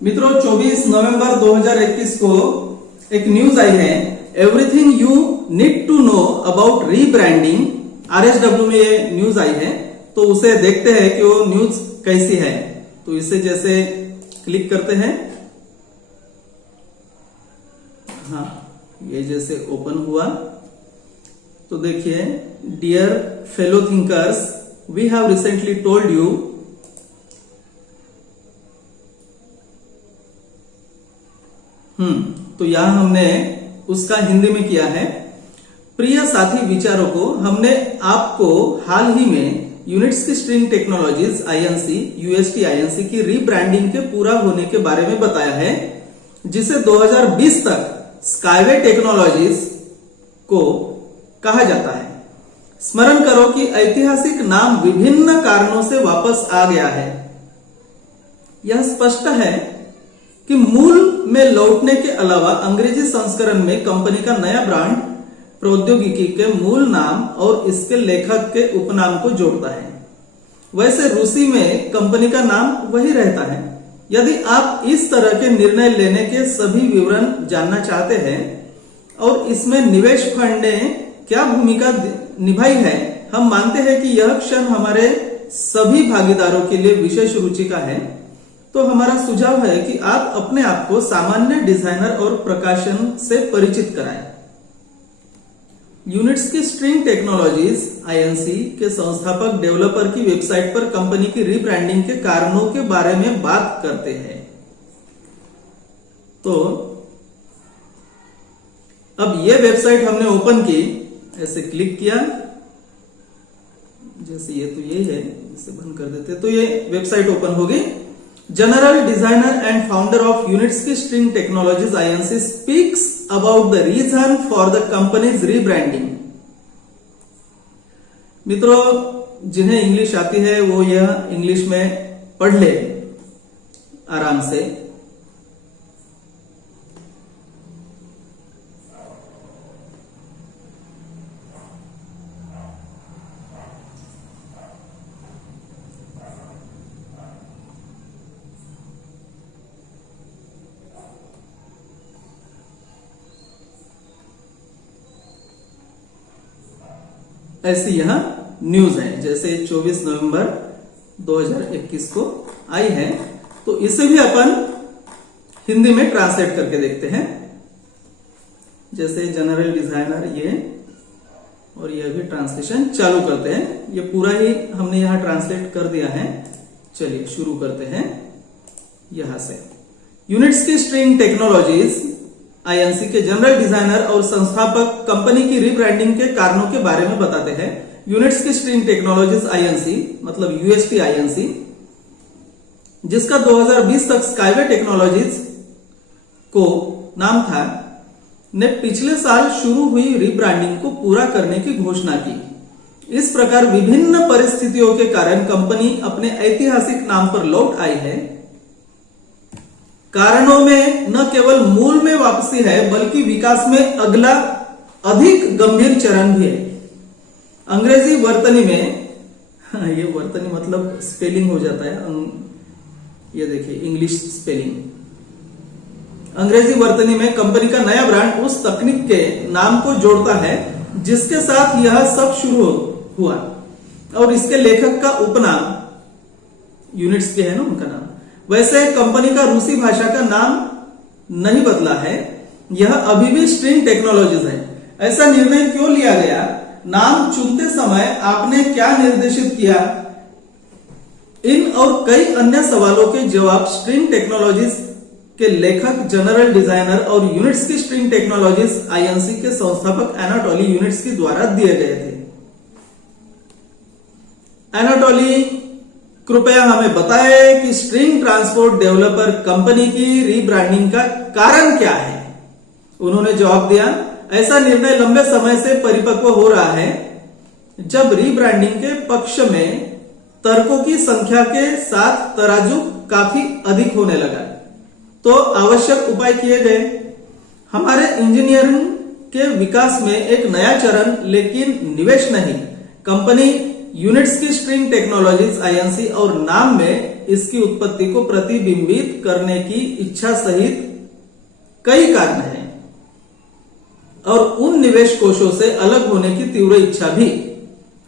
मित्रों 24 नवंबर 2021 को एक न्यूज आई है, everything you need to know about rebranding. RSW में ये न्यूज आई है, तो उसे देखते हैं कि वो न्यूज कैसी है। तो इसे जैसे क्लिक करते हैं, हाँ ये जैसे ओपन हुआ तो देखिए, dear fellow thinkers, we have recently told you तो यहां हमने उसका हिंदी में किया है। प्रिय साथी विचारों को, हमने आपको हाल ही में यूनिट्स की string technologies INC UST INC की रीब्रांडिंग के पूरा होने के बारे में बताया है, जिसे 2020 तक स्काईवे टेक्नोलॉजीज को कहा जाता है। स्मरण करो कि ऐतिहासिक नाम विभिन्न कारणों से वापस आ गया है। यह स्पष्ट है कि मूल में लौटने के अलावा अंग्रेजी संस्करण में कंपनी का नया ब्रांड प्रौद्योगिकी के मूल नाम और इसके लेखक के उपनाम को जोड़ता है। वैसे रूसी में कंपनी का नाम वही रहता है। यदि आप इस तरह के निर्णय लेने के सभी विवरण जानना चाहते हैं और इसमें निवेश फंड ने क्या भूमिका निभाई है, हम मानते हैं कि यह क्षण हमारे सभी भागीदारों के लिए विशेष रुचि का है। तो हमारा सुझाव है कि आप अपने आप को सामान्य डिजाइनर और प्रकाशन से परिचित कराएं। यूनिट्स की स्ट्रिंग टेक्नोलॉजीज INC के संस्थापक डेवलपर की वेबसाइट पर कंपनी की रीब्रांडिंग के कारणों के बारे में बात करते हैं। तो अब यह वेबसाइट हमने ओपन की, ऐसे क्लिक किया, जैसे ये तो ये है, इसे बंद कर देते, तो ये वेबसाइट ओपन हो गई। General designer and founder of units की string technologies INC speaks about the reason for the company's rebranding. मित्रों, जिन्हें इंग्लिश आती है वो यह इंग्लिश में पढ़ ले आराम से। ऐसी यह न्यूज है, जैसे 24 नवंबर 2021 को आई है। तो इसे भी अपन हिंदी में ट्रांसलेट करके देखते हैं। जैसे जनरल डिजाइनर ये, और यह भी ट्रांसलेशन चालू करते हैं। ये पूरा ही हमने यहां ट्रांसलेट कर दिया है। चलिए शुरू करते हैं यहां से। यूनिट्स की स्ट्रिंग टेक्नोलॉजीज INC के जनरल डिजाइनर और संस्थापक कंपनी की रीब्रांडिंग के कारणों के बारे में बताते हैं। यूनिट्स की स्ट्रिंग टेक्नोलॉजीज INC मतलब UST INC, जिसका 2020 तक स्काईवे टेक्नोलॉजीज को नाम था, ने पिछले साल शुरू हुई रीब्रांडिंग को पूरा करने की घोषणा की। इस प्रकार विभिन्न परिस्थितियों के कारण कंपनी अपने ऐतिहासिक नाम पर लौट आई है। कारणों में न केवल मूल में वापसी है, बल्कि विकास में अगला अधिक गंभीर चरण भी है। अंग्रेजी वर्तनी में, ये वर्तनी मतलब स्पेलिंग हो जाता है, ये देखिए इंग्लिश स्पेलिंग। अंग्रेजी वर्तनी में कंपनी का नया ब्रांड उस तकनीक के नाम को जोड़ता है जिसके साथ यह सब शुरू हुआ, और इसके लेखक का उपनाम यूनिट्स के है ना, उनका नाम। वैसे कंपनी का रूसी भाषा का नाम नहीं बदला है, यह अभी भी स्ट्रिंग टेक्नोलॉजीज है। ऐसा निर्णय क्यों लिया गया? नाम चुनते समय आपने क्या निर्देशित किया? इन और कई अन्य सवालों के जवाब स्ट्रिंग टेक्नोलॉजीज के लेखक, जनरल डिजाइनर और यूनिट्स की स्ट्रिंग टेक्नोलॉजीज INC के संस्थापक एनाटोली यूनिट्स के द्वारा दिए गए थे। एनाटोली, कृपया हमें बताएं कि स्ट्रिंग ट्रांसपोर्ट डेवलपर कंपनी की रीब्रांडिंग का कारण क्या है? उन्होंने जवाब दिया, ऐसा निर्णय लंबे समय से परिपक्व हो रहा है, जब रीब्रांडिंग के पक्ष में तर्कों की संख्या के साथ तराजू काफी अधिक होने लगा, तो आवश्यक उपाय किए गए। हमारे इंजीनियरिंग के विकास में एक नया चरण, लेकिन निवेश नहीं। कंपनी यूनिट्स की स्ट्रिंग टेक्नोलॉजीज INC और नाम में इसकी उत्पत्ति को प्रतिबिंबित करने की इच्छा सहित कई कारण हैं और उन निवेश कोषों से अलग होने की तीव्र इच्छा भी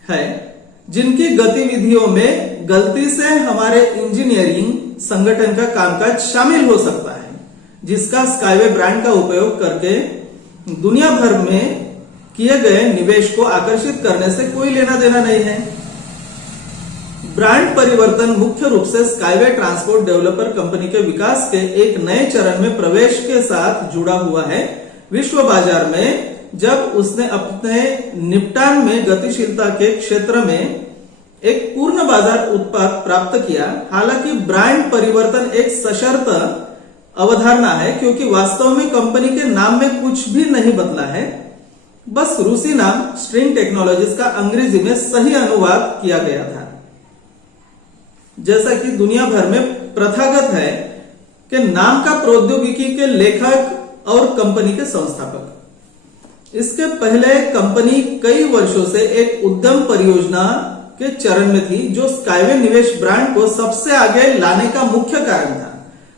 है जिनकी गतिविधियों में गलती से हमारे इंजीनियरिंग संगठन का कामकाज शामिल हो सकता है, जिसका स्काईवे ब्रांड का उपयोग करके दुनिया भर में किए गए निवेश को आकर्षित करने से कोई लेना देना नहीं है। ब्रांड परिवर्तन मुख्य रूप से स्काईवे ट्रांसपोर्ट डेवलपर कंपनी के विकास के एक नए चरण में प्रवेश के साथ जुड़ा हुआ है। विश्व बाजार में जब उसने अपने निपटान में गतिशीलता के क्षेत्र में एक पूर्ण बाजार उत्पाद प्राप्त किया। हालांकि ब्रांड परिवर्तन एक सशर्त अवधारणा है क्योंकि वास्तव में कंपनी के नाम में कुछ भी नहीं बदला है, बस रूसी नाम स्ट्रिंग टेक्नोलॉजीज का अंग्रेजी में सही अनुवाद किया गया था। जैसा कि दुनिया भर में प्रथागत है कि नाम का प्रौद्योगिकी के लेखक और कंपनी के संस्थापक। इसके पहले कंपनी कई वर्षों से एक उद्यम परियोजना के चरण में थी जो स्काईवे निवेश ब्रांड को सबसे आगे लाने का मुख्य कारण था।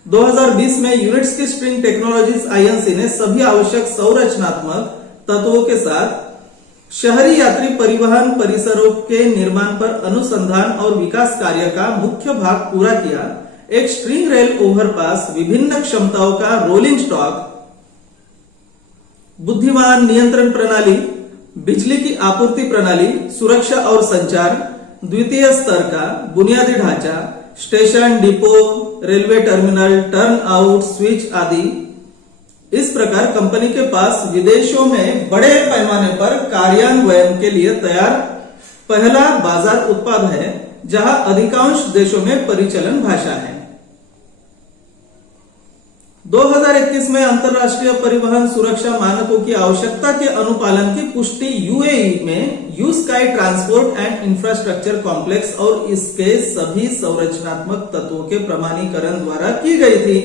2020 में यूनिट्स की स्ट्रिंग टेक्नोलॉजीज आईएनसी ने सभी आवश्यक संरचनात्मक तत्वों के साथ शहरी यात्री परिवहन परिसरों के निर्माण पर अनुसंधान और विकास कार्य का मुख्य भाग पूरा किया। एक स्ट्रिंग रेल ओवरपास, विभिन्न क्षमताओं का रोलिंग स्टॉक, बुद्धिमान नियंत्रण प्रणाली, बिजली की आपूर्ति प्रणाली, सुरक्षा और संचार, द्वितीय स्तर का बुनियादी ढांचा, station, depot, railway terminal, turn out switch आदि। इस प्रकार कंपनी के पास विदेशों में बड़े पैमाने पर कार्यान्वयन के लिए तैयार पहला बाजार उत्पाद है जहां अधिकांश देशों में परिचालन भाषा है। 2021 में अंतर्राष्ट्रीय परिवहन सुरक्षा मानकों की आवश्यकता के अनुपालन की पुष्टि यूएई में you sky transport and infrastructure complex और इसके सभी संरचनात्मक तत्वों के प्रमाणीकरण द्वारा की गई थी।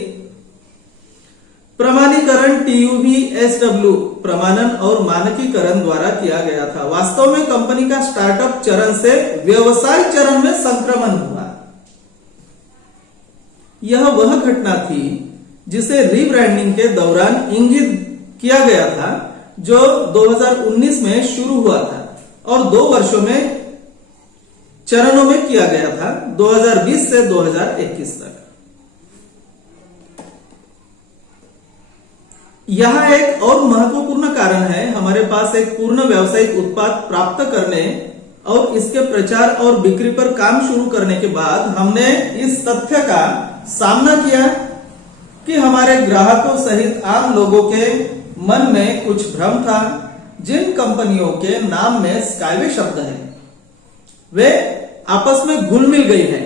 प्रमाणीकरण TUV-SW प्रमाणन और मानकीकरण द्वारा किया गया था। वास्तव में कंपनी का स्टार्टअप चरण से व्यवसाय चरण में संक्रमण हुआ। यह वह घटना थी जिसे रीब्रांडिंग के दौरान इंगित किया गया था, जो 2019 में शुरू हुआ था और 2 वर्षों में चरणों में किया गया था, 2020 से 2021 तक। यह एक और महत्वपूर्ण कारण है। हमारे पास एक पूर्ण व्यावसायिक उत्पाद प्राप्त करने और इसके प्रचार और बिक्री पर काम शुरू करने के बाद हमने इस तथ्य का सामना किया कि हमारे ग्राहकों सहित आम लोगों के मन में कुछ भ्रम था। जिन कंपनियों के नाम में स्काईवे शब्द है वे आपस में घुल मिल गई हैं।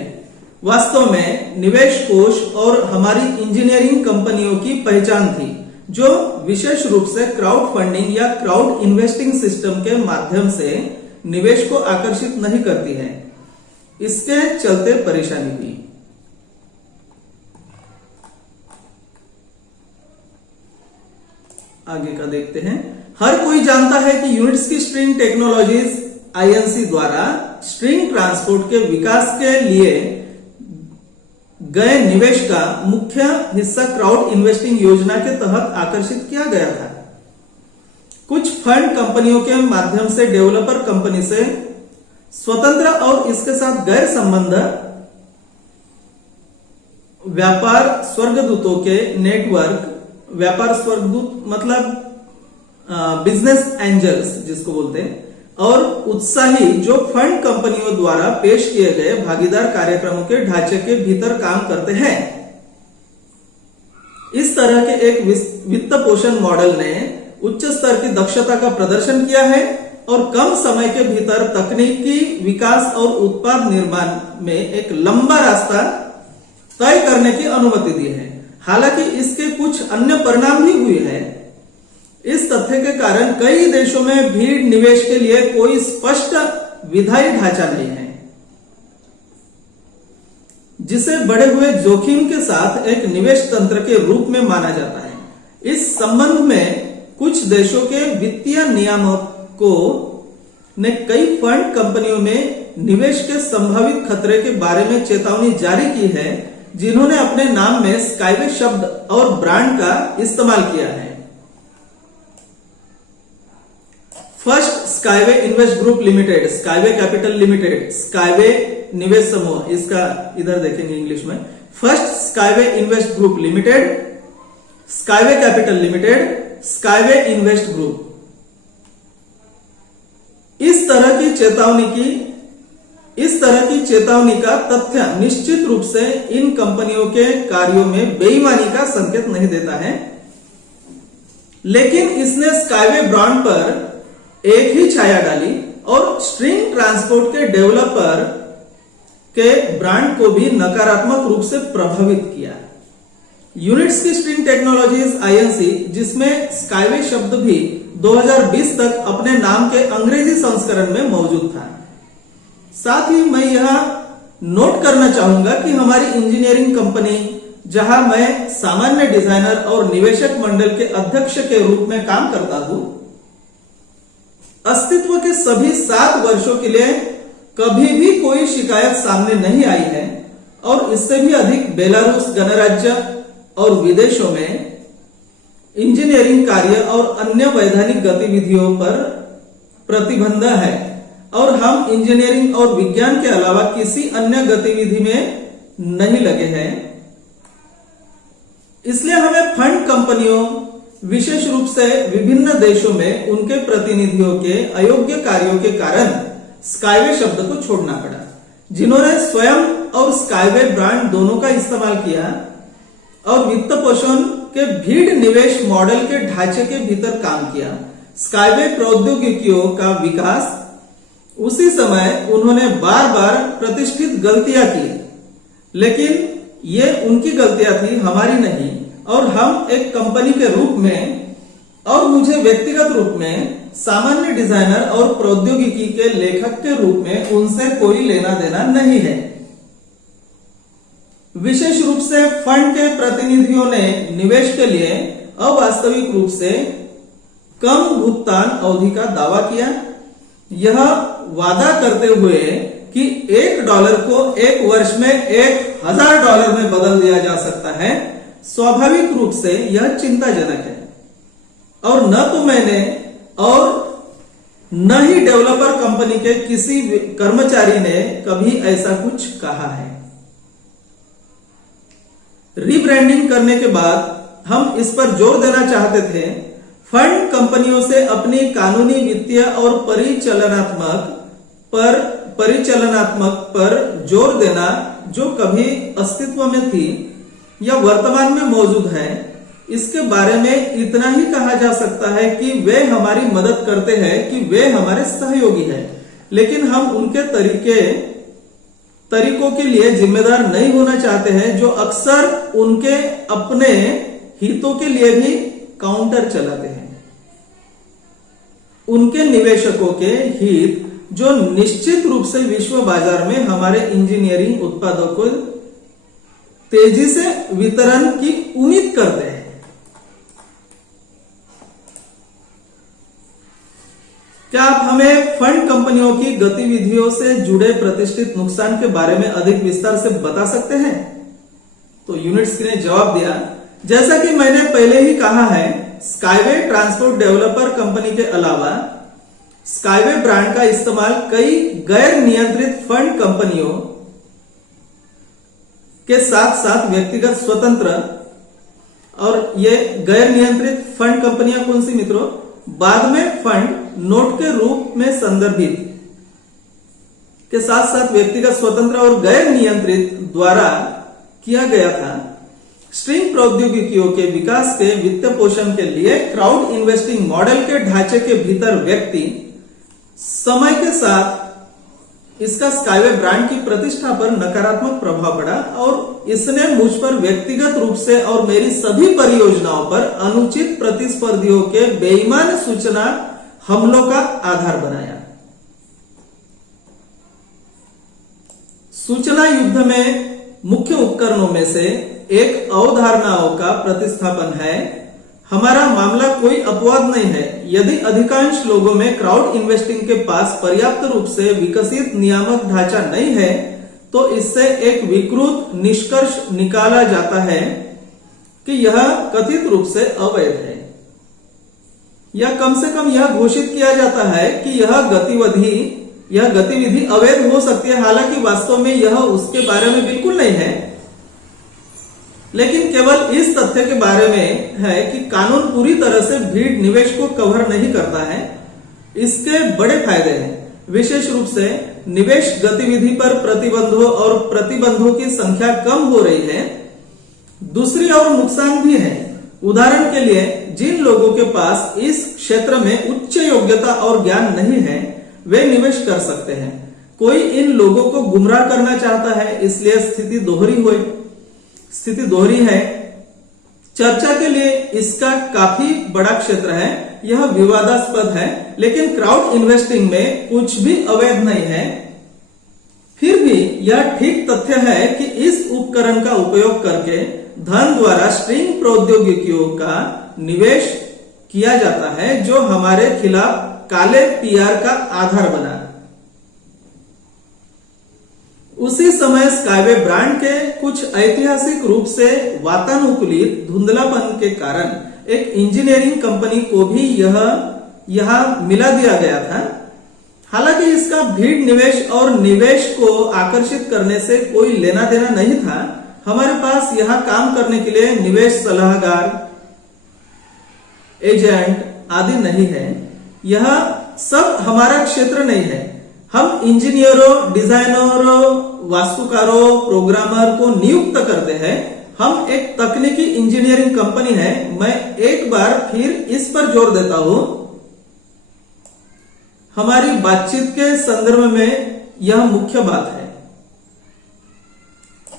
वास्तव में निवेश कोष और हमारी इंजीनियरिंग कंपनियों की पहचान थी जो विशेष रूप से क्राउड फंडिंग या क्राउड इन्वेस्टिंग सिस्टम के माध्यम से निवेश को आकर्षित नहीं करती है। इसके चलते परेशानी हुई। आगे का देखते हैं। हर कोई जानता है कि यूनिट्स की स्ट्रिंग टेक्नोलॉजीज आईएनसी द्वारा स्ट्रिंग ट्रांसपोर्ट के विकास के लिए गए निवेश का मुख्य हिस्सा क्राउड इन्वेस्टिंग योजना के तहत आकर्षित किया गया था। कुछ फंड कंपनियों के माध्यम से डेवलपर कंपनी से स्वतंत्र और इसके साथ गैर संबंध व्यापार स्वर्गदूतों के नेटवर्क, व्यापार स्वर्गदूत मतलब बिजनेस एंजल्स जिसको बोलते हैं, और उत्साही जो फंड कंपनियों द्वारा पेश किए गए भागीदार कार्यक्रमों के ढांचे के भीतर काम करते हैं। इस तरह के एक वित्त पोषण मॉडल ने उच्च स्तर की दक्षता का प्रदर्शन किया है और कम समय के भीतर तकनीकी विकास और उत्पाद निर्माण में एक लंबा रास्ता तय करने की अनुमति दी है। हालांकि इसके कुछ अन्य परिणाम भी हुए हैं। इस तथ्य के कारण कई देशों में भीड़ निवेश के लिए कोई स्पष्ट विधायी ढांचा नहीं है, जिसे बढ़े हुए जोखिम के साथ एक निवेश तंत्र के रूप में माना जाता है। इस संबंध में कुछ देशों के वित्तीय नियामकों ने कई फंड कंपनियों में निवेश के संभावित खतरे के बारे में चेतावनी जारी की है, जिन्होंने अपने नाम में स्काईवे शब्द और ब्रांड का इस्तेमाल किया है। First skyway invest group limited, skyway capital limited, skyway निवेश समूह, इसका इधर देखेंगे इंग्लिश में, first skyway invest group limited, skyway capital limited, skyway invest group. इस तरह की चेतावनी का तथ्य निश्चित रूप से इन कंपनियों के कार्यों में बेईमानी का संकेत नहीं देता है, लेकिन इसने स्काईवे ब्रांड पर एक ही छाया डाली और स्ट्रिंग ट्रांसपोर्ट के डेवलपर के ब्रांड को भी नकारात्मक रूप से प्रभावित किया। यूनिट्स की स्ट्रिंग टेक्नोलॉजीज आईएनसी, जिसमें स्काईवे शब्द भी 2020 तक अपने नाम के अंग्रेजी संस्करण में मौजूद था। साथ ही मैं यह नोट करना चाहूंगा कि हमारी इंजीनियरिंग कंपनी, जहां मैं सामान्य डिजाइनर और निवेशक मंडल के अध्यक्ष के रूप में काम करता हूं, अस्तित्व के सभी 7 वर्षों के लिए कभी भी कोई शिकायत सामने नहीं आई है और इससे भी अधिक बेलारूस गणराज्य और विदेशों में इंजीनियरिंग कार्य और अन्य वैधानिक गतिविधियों पर प्रतिबंध है और हम इंजीनियरिंग और विज्ञान के अलावा किसी अन्य गतिविधि में नहीं लगे हैं। इसलिए हमें फंड कंपनियों, विशेष रूप से विभिन्न देशों में उनके प्रतिनिधियों के अयोग्य कार्यों के कारण स्काईवे शब्द को छोड़ना पड़ा, जिन्होंने स्वयं और स्काईवे ब्रांड दोनों का इस्तेमाल किया और वित्त पोषण के भीड़ निवेश मॉडल के ढांचे के भीतर काम किया। स्काईवे प्रौद्योगिकियों का विकास, उसी समय उन्होंने बार बार प्रतिष्ठित गलतियां की, लेकिन ये उनकी गलतियां थी, हमारी नहीं, और हम एक कंपनी के रूप में और मुझे व्यक्तिगत रूप में सामान्य डिजाइनर और प्रौद्योगिकी के लेखक के रूप में उनसे कोई लेना देना नहीं है। विशेष रूप से फंड के प्रतिनिधियों ने निवेश के लिए अवास्तविक रूप से कम भुगतान अवधि का दावा किया, यह वादा करते हुए कि $1 को 1 वर्ष में $1000 में बदल दिया जा सकता है। स्वाभाविक रूप से यह चिंताजनक है और न तो मैंने और न ही डेवलपर कंपनी के किसी कर्मचारी ने कभी ऐसा कुछ कहा है। रीब्रांडिंग करने के बाद हम इस पर जोर देना चाहते थे, फंड कंपनियों से अपनी कानूनी, वित्तीय और परिचालनात्मक पर जोर देना जो कभी अस्तित्व में थी या वर्तमान में मौजूद है। इसके बारे में इतना ही कहा जा सकता है कि वे हमारी मदद करते हैं, कि वे हमारे सहयोगी हैं, लेकिन हम उनके तरीकों के लिए जिम्मेदार नहीं होना चाहते हैं, जो अक्सर उनके अपने हितों के लिए भी काउंटर चलाते हैं। उनके निवेशकों के हित जो निश्चित रूप से विश्व बाजार में हमारे इंजीनियरिंग उत्पादों को तेजी से वितरण की उम्मीद करते हैं। क्या आप हमें फंड कंपनियों की गतिविधियों से जुड़े प्रतिष्ठित नुकसान के बारे में अधिक विस्तार से बता सकते हैं? तो यूनिट्स ने जवाब दिया, जैसा कि मैंने पहले ही कहा है, स्काईवे ट्रांसपोर्ट डेवलपर कंपनी के अलावा स्काईवे ब्रांड का इस्तेमाल कई गैर नियंत्रित फंड कंपनियों के साथ साथ व्यक्तिगत स्वतंत्र, और ये गैर नियंत्रित फंड कंपनियां कौन सी मित्रों? बाद में फंड नोट के रूप में संदर्भित के साथ साथ व्यक्तिगत स्वतंत्र और गैर नियंत्रित द्वारा किया गया था। स्ट्रिंग प्रौद्योगिकियों के विकास के वित्त पोषण के लिए क्राउड इन्वेस्टिंग मॉडल के ढांचे के भीतर व्यक्ति समय के साथ इसका स्काईवे ब्रांड की प्रतिष्ठा पर नकारात्मक प्रभाव पड़ा और इसने मुझ पर व्यक्तिगत रूप से और मेरी सभी परियोजनाओं पर अनुचित प्रतिस्पर्धियों के बेईमान सूचना हमलों का आधार बनाया। सूचना युद्ध में मुख्य उपकरणों में से एक अवधारणाओं का प्रतिस्थापन है। हमारा मामला कोई अपवाद नहीं है। यदि अधिकांश लोगों में क्राउड इन्वेस्टिंग के पास पर्याप्त रूप से विकसित नियामक ढांचा नहीं है तो इससे एक विकृत निष्कर्ष निकाला जाता है कि यह कथित रूप से अवैध है, या कम से कम यह घोषित किया जाता है कि यह गतिविधि अवैध हो सकती है, हालांकि वास्तव में यह उसके बारे में बिल्कुल नहीं है, लेकिन केवल इस तथ्य के बारे में है कि कानून पूरी तरह से भीड़ निवेश को कवर नहीं करता है। इसके बड़े फायदे हैं, विशेष रूप से निवेश गतिविधि पर प्रतिबंधों और प्रतिबंधों की संख्या कम हो रही है। दूसरी और नुकसान भी है। उदाहरण के लिए, जिन लोगों के पास इस क्षेत्र में उच्च योग्यता और ज्ञान नहीं है वे निवेश कर सकते हैं। कोई इन लोगों को गुमराह करना चाहता है, इसलिए स्थिति दोहरी है। चर्चा के लिए इसका काफी बड़ा क्षेत्र है, यह विवादास्पद है, लेकिन क्राउड इन्वेस्टिंग में कुछ भी अवैध नहीं है। फिर भी यह ठीक तथ्य है कि इस उपकरण का उपयोग करके धन द्वारा स्ट्रिंग प्रौद्योगिकियों का निवेश किया जाता है, जो हमारे खिलाफ काले पीआर का आधार बना। उसी समय स्काईवे ब्रांड के कुछ ऐतिहासिक रूप से वातानुकूलित धुंधलापन के कारण एक इंजीनियरिंग कंपनी को भी यहां मिला दिया गया था। हालांकि इसका भीड़ निवेश और निवेश को आकर्षित करने से कोई लेना देना नहीं था। हमारे पास यहां काम करने के लिए निवेश सलाहकार, एजेंट आदि नहीं है। यह सब हमारा क्षेत्र नहीं है। हम इंजीनियरों, डिजाइनरों, वास्तुकारों, प्रोग्रामर को नियुक्त करते हैं। हम एक तकनीकी इंजीनियरिंग कंपनी है। मैं एक बार फिर इस पर जोर देता हूं, हमारी बातचीत के संदर्भ में यह मुख्य बात है।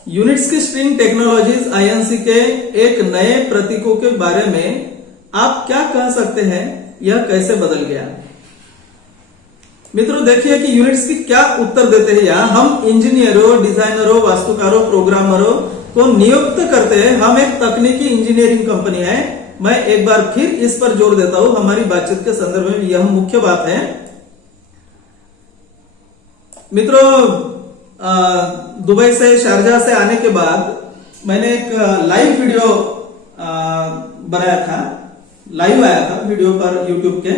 यूनिट्स की स्ट्रिंग टेक्नोलॉजीज आईएनसी के एक नए प्रतीकों के बारे में आप क्या कह सकते हैं? यह कैसे बदल गया? मित्रों, देखिए कि यूनिट्स की क्या उत्तर देते हैं। यहां हम इंजीनियरों, डिजाइनरों, वास्तुकारों, प्रोग्रामरों को नियुक्त करते हैं। हम एक तकनीकी इंजीनियरिंग कंपनी है। मैं एक बार फिर इस पर जोर देता हूं, हमारी बातचीत के संदर्भ में यह मुख्य बात है। मित्रों, दुबई से, शारजाह से आने के बाद मैंने एक लाइव वीडियो बनाया था, लाइव आया था वीडियो पर यूट्यूब के,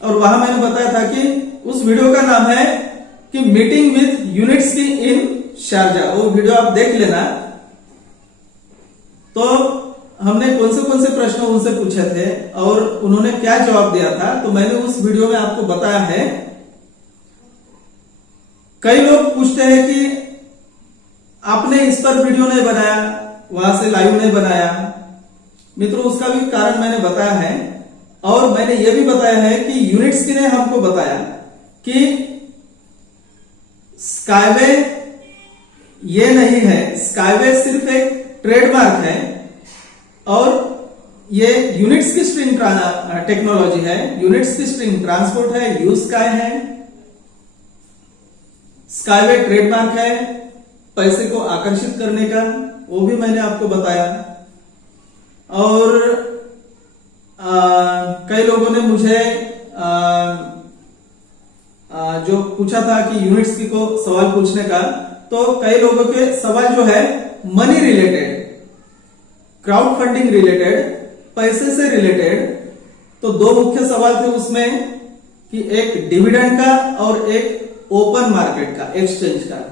और वहां मैंने बताया था कि उस वीडियो का नाम है कि मीटिंग विद यूनिट्स की इन शारजाह। वो वीडियो आप देख लेना। तो हमने कौन से प्रश्न उनसे पूछे थे और उन्होंने क्या जवाब दिया था, तो मैंने उस वीडियो में आपको बताया है। कई लोग पूछते हैं कि आपने इस पर वीडियो नहीं बनाया, वहां से लाइव नहीं बनाया। मित्रों, उसका भी कारण मैंने बताया है, और मैंने यह भी बताया है कि यूनिट्स की ने हमको बताया कि स्काईवे ये नहीं है, स्काईवे सिर्फ एक ट्रेडमार्क है, और ये यूनिट्स की स्ट्रिंग टेक्नोलॉजी है, यूनिट्स की स्ट्रिंग ट्रांसपोर्ट है, यूज स्काई है। स्काईवे ट्रेडमार्क है पैसे को आकर्षित करने का, वो भी मैंने आपको बताया। और कई लोगों ने मुझे जो पूछा था कि यूनिट्स की को सवाल पूछने का, तो कई लोगों के सवाल जो है money related, crowd funding related, पैसे से रिलेटेड। तो दो मुख्य सवाल थे उसमें, कि एक डिविडेंड का और एक ओपन मार्केट का, एक्सचेंज का।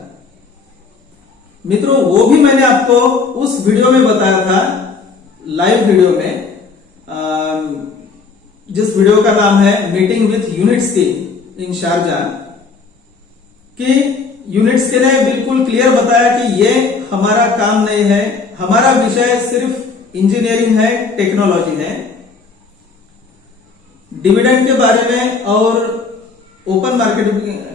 मित्रों, वो भी मैंने आपको उस वीडियो में बताया था, लाइव वीडियो में, जिस वीडियो का नाम है मीटिंग विथ यूनिट्स की इन शारजाह, कि यूनिट्स के ने बिल्कुल क्लियर बताया कि ये हमारा काम नहीं है, हमारा विषय सिर्फ इंजीनियरिंग है, टेक्नोलॉजी है। डिविडेंड के बारे में और ओपन मार्केट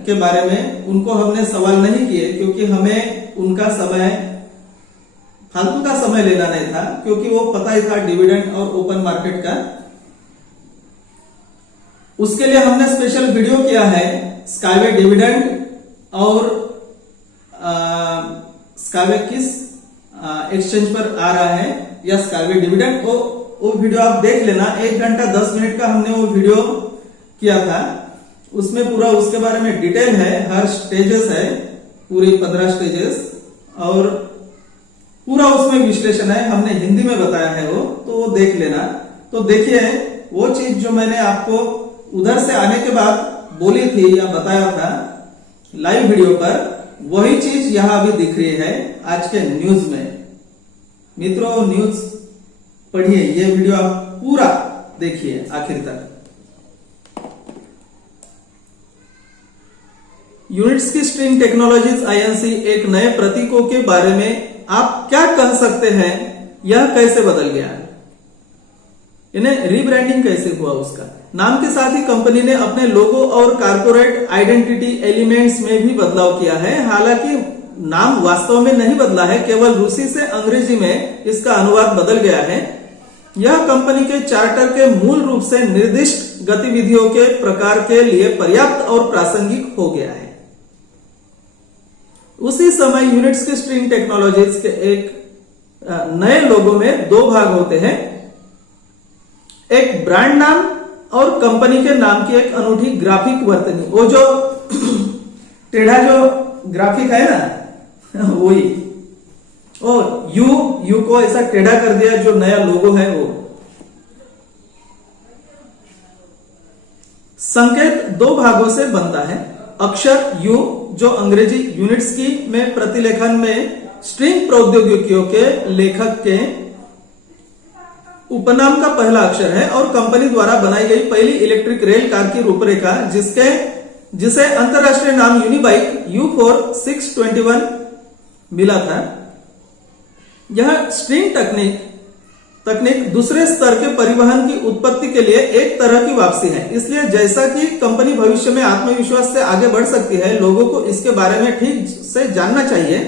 के बारे में उनको हमने सवाल नहीं किए, क्योंकि हमें उनका समय, फालतू का समय लेना नहीं था, क्योंकि वो पता ही था डिविडेंड और ओपन मार्केट का। उसके लिए हमने स्पेशल वीडियो किया है, स्काईवे डिविडेंड और स्काईवे किस एक्सचेंज पर आ रहा है, या स्काईवे डिविडेंड, वो वीडियो आप देख लेना। 1 घंटा 10 मिनट का हमने वो वीडियो किया था, उसमें पूरा उसके बारे में डिटेल है, हर स्टेजेस है, पूरी 15 स्टेजेस, और पूरा उसमें विश्लेषण है, हमने हिंदी में बताया है वो, तो वो देख लेना। तो देखिए वो चीज जो मैंने आपको उधर से आने के बाद बोली थी या बताया था लाइव वीडियो पर, वही चीज यहां अभी दिख रही है आज के न्यूज में। मित्रों न्यूज पढ़िए, ये वीडियो आप पूरा देखिए आखिर तक। यूनिट्स की स्ट्रिंग टेक्नोलॉजीज आईएनसी एक नए प्रतीकों के बारे में आप क्या कह सकते हैं, यह कैसे बदल गया, इन्हें रीब्रांडिंग कैसे हुआ उसका। नाम के साथ ही कंपनी ने अपने लोगो और कारपोरेट आइडेंटिटी एलिमेंट्स में भी बदलाव किया है। हालांकि नाम वास्तव में नहीं बदला है, केवल रूसी से अंग्रेजी में इसका अनुवाद बदल गया है। यह कंपनी के चार्टर के मूल रूप से निर्दिष्ट गतिविधियों के प्रकार के लिए पर्याप्त और प्रासंगिक हो गया है। उसी समय यूनिट्स की स्ट्रिंग टेक्नोलॉजीज के एक नए लोगो में 2 भाग होते हैं, एक ब्रांड नाम और कंपनी के नाम की एक अनूठी ग्राफिक वर्तनी। वो जो टेढ़ा जो ग्राफिक है ना वही, और यू को ऐसा टेढ़ा कर दिया, जो नया लोगो है वो। संकेत 2 भागों से बनता है, अक्षर यू जो अंग्रेजी यूनिट्स की में प्रतिलेखन में स्ट्रिंग प्रौद्योगिकियों के लेखक के उपनाम का पहला अक्षर है, और कंपनी द्वारा बनाई गई पहली इलेक्ट्रिक रेल कार की रूपरेखा जिसे अंतरराष्ट्रीय नाम यूनिबाइक U4621 मिला था। यह स्ट्रिंग तकनीक दूसरे स्तर के परिवहन की उत्पत्ति के लिए एक तरह की वापसी है। इसलिए जैसा कि कंपनी भविष्य में आत्मविश्वास से आगे बढ़ सकती है, लोगों को इसके बारे में ठीक से जानना चाहिए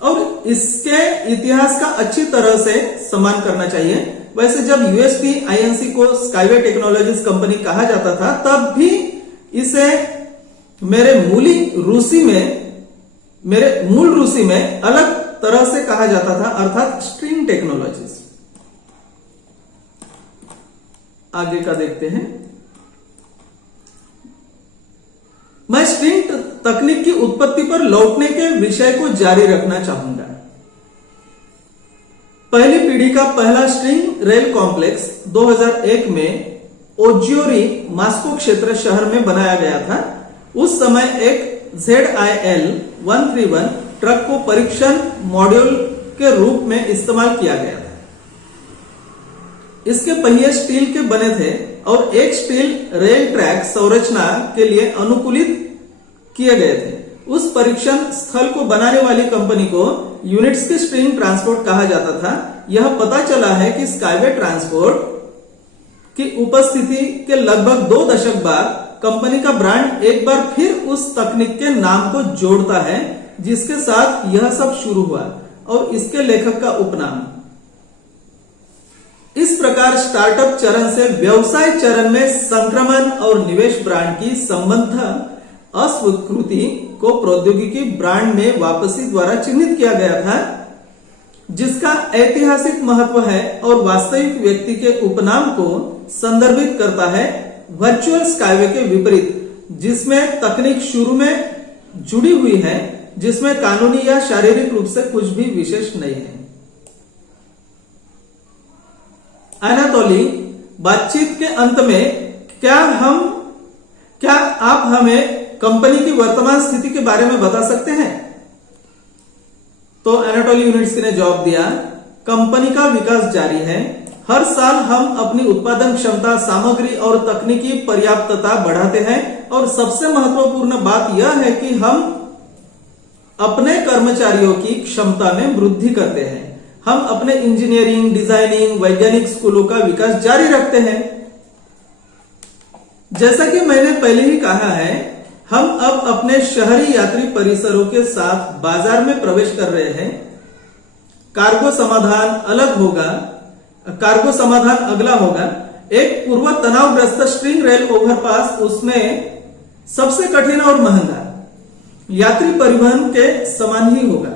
और इसके इतिहास का अच्छी तरह से सम्मान करना चाहिए। वैसे जब यूएसटी आईएनसी को स्काईवे टेक्नोलॉजीज कंपनी कहा जाता था, तब भी इसे मेरे मूल रूसी में अलग तरह से कहा जाता था, अर्थात स्ट्रिंग टेक्नोलॉजीज। आगे का देखते हैं। मैं स्ट्रिंग तकनीक की उत्पत्ति पर लौटने के विषय को जारी रखना चाहूंगा। पहली पीढ़ी का पहला स्ट्रिंग रेल कॉम्प्लेक्स 2001 में ओज्योरी मास्को क्षेत्र शहर में बनाया गया था। उस समय एक ZIL 131 ट्रक को परीक्षण मॉड्यूल के रूप में इस्तेमाल किया गया था। इसके पहिए स्टील के बने थे और एक स्टील रेल ट्रैक संरचना के लिए अनुकूलित किए गए थे। उस परीक्षण स्थल को बनाने वाली कंपनी को यूनिट्स की स्ट्रिंग ट्रांसपोर्ट कहा जाता था। यह पता चला है कि स्काईवे ट्रांसपोर्ट की उपस्थिति के लगभग 2 दशक बाद कंपनी का ब्रांड एक बार फिर उस तकनीक के नाम को जोड़ता है जिसके साथ यह सब शुरू हुआ, और इसके लेखक का उपनाम। इस प्रकार स्टार्टअप चरण से व्यवसाय चरण में संक्रमण और निवेश ब्रांड की संबंध अस्वीकृति को प्रौद्योगिकी ब्रांड में वापसी द्वारा चिन्हित किया गया था, जिसका ऐतिहासिक महत्व है और वास्तविक व्यक्ति के उपनाम को संदर्भित करता है। वर्चुअल स्काईवे के विपरीत, जिसमें तकनीक शुरू में जुड़ी हुई है, जिसमें कानूनी या शारीरिक रूप से कुछ भी विशेष नहीं है। अनातोली, बातचीत के अंत में क्या आप हमें कंपनी की वर्तमान स्थिति के बारे में बता सकते हैं? तो एनाटोली यूनिट्स ने जवाब दिया, कंपनी का विकास जारी है। हर साल हम अपनी उत्पादन क्षमता, सामग्री और तकनीकी पर्याप्तता बढ़ाते हैं, और सबसे महत्वपूर्ण बात यह है कि हम अपने कर्मचारियों की क्षमता में वृद्धि करते हैं। हम अपने इंजीनियरिंग, डिजाइनिंग, वैज्ञानिक स्कूलों का विकास जारी रखते हैं। जैसा कि मैंने पहले ही कहा है, हम अब अपने शहरी यात्री परिसरों के साथ बाजार में प्रवेश कर रहे हैं। कार्गो समाधान अगला होगा। एक पूर्व तनावग्रस्त स्ट्रिंग रेल ओवरपास, उसमें सबसे कठिन और महंगा, यात्री परिवहन के समान ही होगा।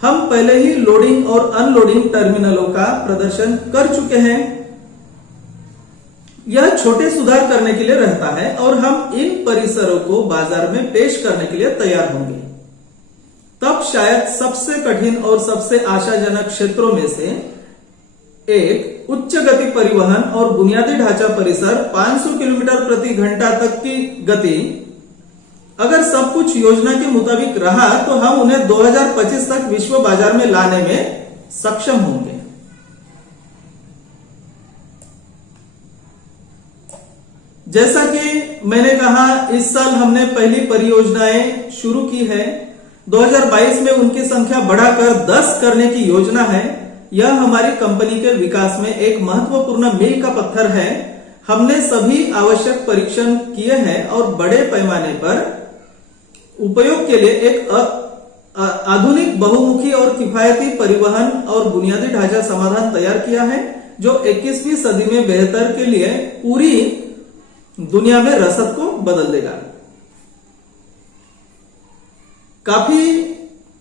हम पहले ही लोडिंग और अनलोडिंग टर्मिनलों का प्रदर्शन कर चुके हैं। यह छोटे सुधार करने के लिए रहता है और हम इन परिसरों को बाजार में पेश करने के लिए तैयार होंगे। तब शायद सबसे कठिन और सबसे आशाजनक क्षेत्रों में से एक उच्च गति परिवहन और बुनियादी ढांचा परिसर 500 किलोमीटर प्रति घंटा तक की गति, अगर सब कुछ योजना के मुताबिक रहा तो हम उन्हें 2025 तक विश्व बाजार में लाने में सक्षम होंगे। जैसा कि मैंने कहा, इस साल हमने पहली परियोजनाएं शुरू की है। 2022 में उनकी संख्या बढ़ाकर 10 करने की योजना है। यह हमारी कंपनी के विकास में एक महत्वपूर्ण मील का पत्थर है। हमने सभी आवश्यक परीक्षण किए हैं और बड़े पैमाने पर उपयोग के लिए एक आधुनिक बहुमुखी और किफायती परिवहन और बुनियादी ढांचा समाधान तैयार किया है, जो 21वीं सदी में बेहतर के लिए पूरी दुनिया में रसद को बदल देगा। काफी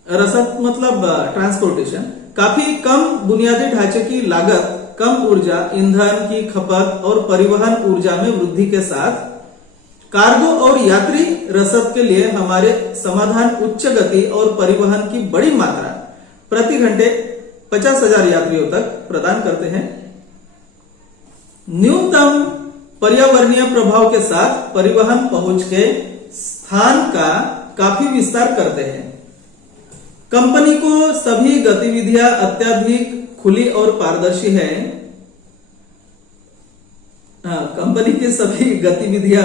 रसद मतलब ट्रांसपोर्टेशन, काफी कम बुनियादी ढांचे की लागत, कम ऊर्जा, ईंधन की खपत और परिवहन ऊर्जा में वृद्धि के साथ कार्गो और यात्री रसद के लिए हमारे समाधान उच्च गति और परिवहन की बड़ी मात्रा प्रति घंटे 50,000 यात्रियों तक प्रदान करते हैं। न्यूनतम पर्यावरणीय प्रभाव के साथ परिवहन पहुंच के स्थान का काफी विस्तार करते हैं। कंपनी को सभी गतिविधियां अत्यधिक खुली और पारदर्शी है। कंपनी की सभी गतिविधियां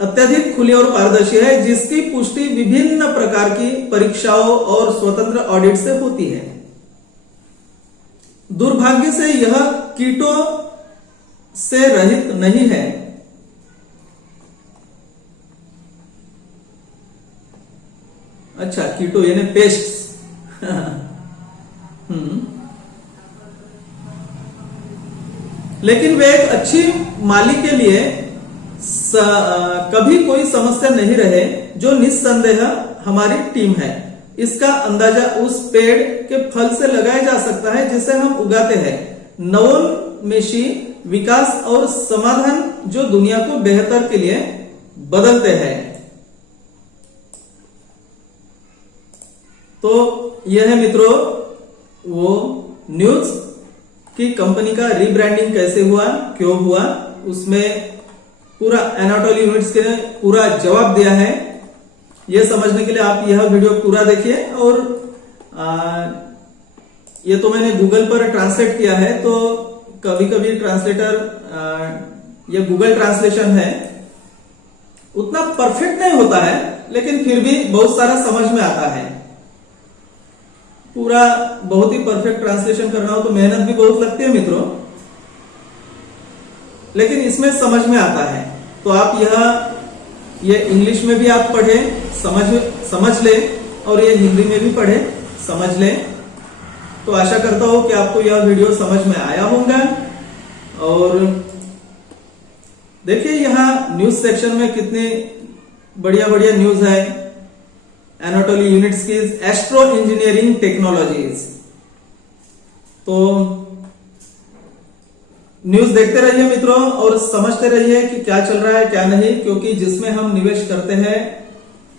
अत्यधिक खुली और पारदर्शी है, जिसकी पुष्टि विभिन्न प्रकार की परीक्षाओं और स्वतंत्र ऑडिट से होती है। दुर्भाग्य से यह कीटों से रहित नहीं है। अच्छा, कीटो यानी पेस्ट्स। लेकिन वे एक अच्छी माली के लिए कभी कोई समस्या नहीं रहे, जो निस्संदेह हमारी टीम है। इसका अंदाजा उस पेड़ के फल से लगाया जा सकता है जिसे हम उगाते हैं। नवोन्मेषी विकास और समाधान जो दुनिया को बेहतर के लिए बदलते हैं। तो यह है मित्रों वो न्यूज कि कंपनी का रीब्रांडिंग कैसे हुआ, क्यों हुआ, उसमें पूरा एनाटोली यूनिट्स के ने पूरा जवाब दिया है। यह समझने के लिए आप यह वीडियो पूरा देखिए। और ये तो मैंने गूगल पर ट्रांसलेट किया है, तो कभी कभी ट्रांसलेटर ये गूगल ट्रांसलेशन है, उतना परफेक्ट नहीं होता है, लेकिन फिर भी बहुत सारा समझ में आता है। पूरा बहुत ही परफेक्ट ट्रांसलेशन करना हो तो मेहनत भी बहुत लगती है मित्रों, लेकिन इसमें समझ में आता है। तो आप ये इंग्लिश में भी आप पढ़े, समझ ले, और ये हिंदी में भी पढ़े, समझ ले। तो आशा करता हूं कि आपको यह वीडियो समझ में आया होगा। और देखिए यहाँ न्यूज सेक्शन में कितनी बढ़िया बढ़िया न्यूज है। एनाटोली यूनिट्स की एस्ट्रो इंजीनियरिंग टेक्नोलॉजीज। तो न्यूज देखते रहिए मित्रों और समझते रहिए कि क्या चल रहा है क्या नहीं, क्योंकि जिसमें हम निवेश करते हैं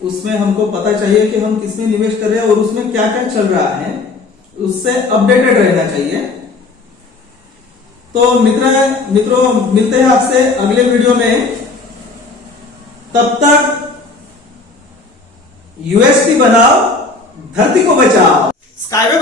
उसमें हमको पता चाहिए कि हम किसमें निवेश कर रहे हैं और उसमें क्या क्या चल रहा है, उससे अपडेटेड रहना चाहिए। तो मित्रों मिलते हैं आपसे अगले वीडियो में। तब तक यूएसटी बनाओ, धरती को बचाओ। स्काईवे